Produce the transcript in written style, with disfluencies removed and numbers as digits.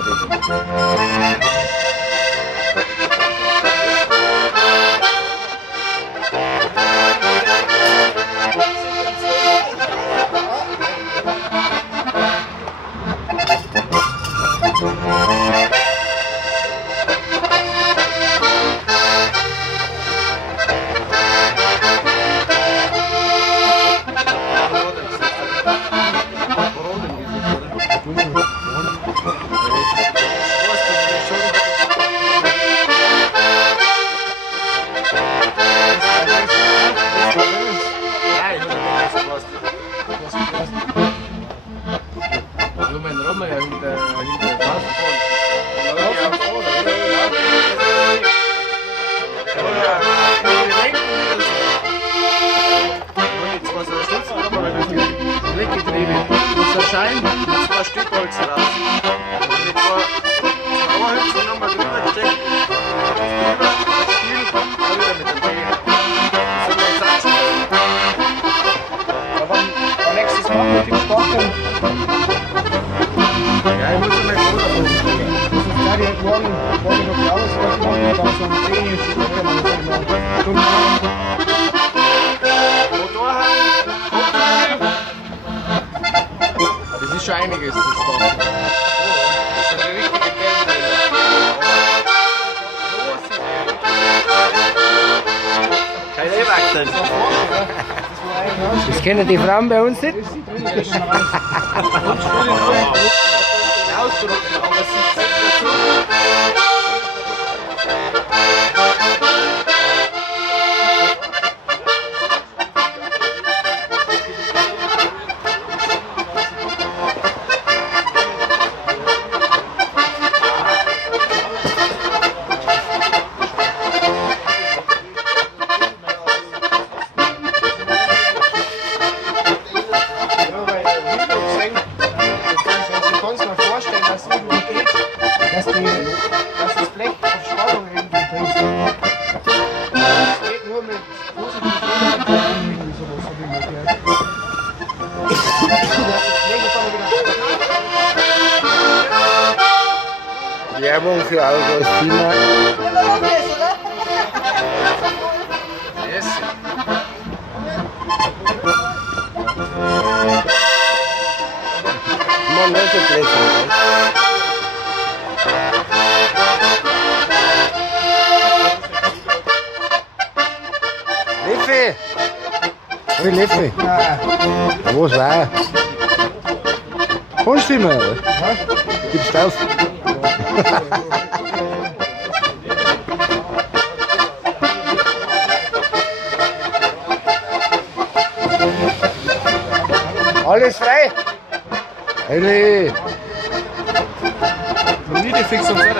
glaube ich. Schein mit 2 Stück Holz raus. Und mit 2 Bauerhölzer nochmal drüber gesteckt. Drüber, Stiel, auch wieder mit der Säge. Das hat man jetzt angeschaut. Aber nächstes Mal mit dem Stocken. Ja, ich muss ja mal Brot auf den Stock. Das ist klar, die hat morgen noch blaues Stock machen und dann so ein 10 Stocken. Motorhang, Kopfhörer. Das ist schon einiges zu sparen. Das sind die richtige Geld. Kein Lebachteln. Das kennen die Frauen bei uns nicht. Ausdrucken, aber es ist dazu. Dass das Blech auf Spannung irgendwie bringt. Das geht nur mit positiven Fehlern irgendwie sowas so wie möglich. Dass das Blech jetzt aber wieder. Werbung für Augustina. Yes. Man muss es lesen. Leffe! Hey Leffe! Wo ist er? Kannst du immer, oder? Gibst du auf? Alles frei! Hey! Noch nie die Fix und so dabei.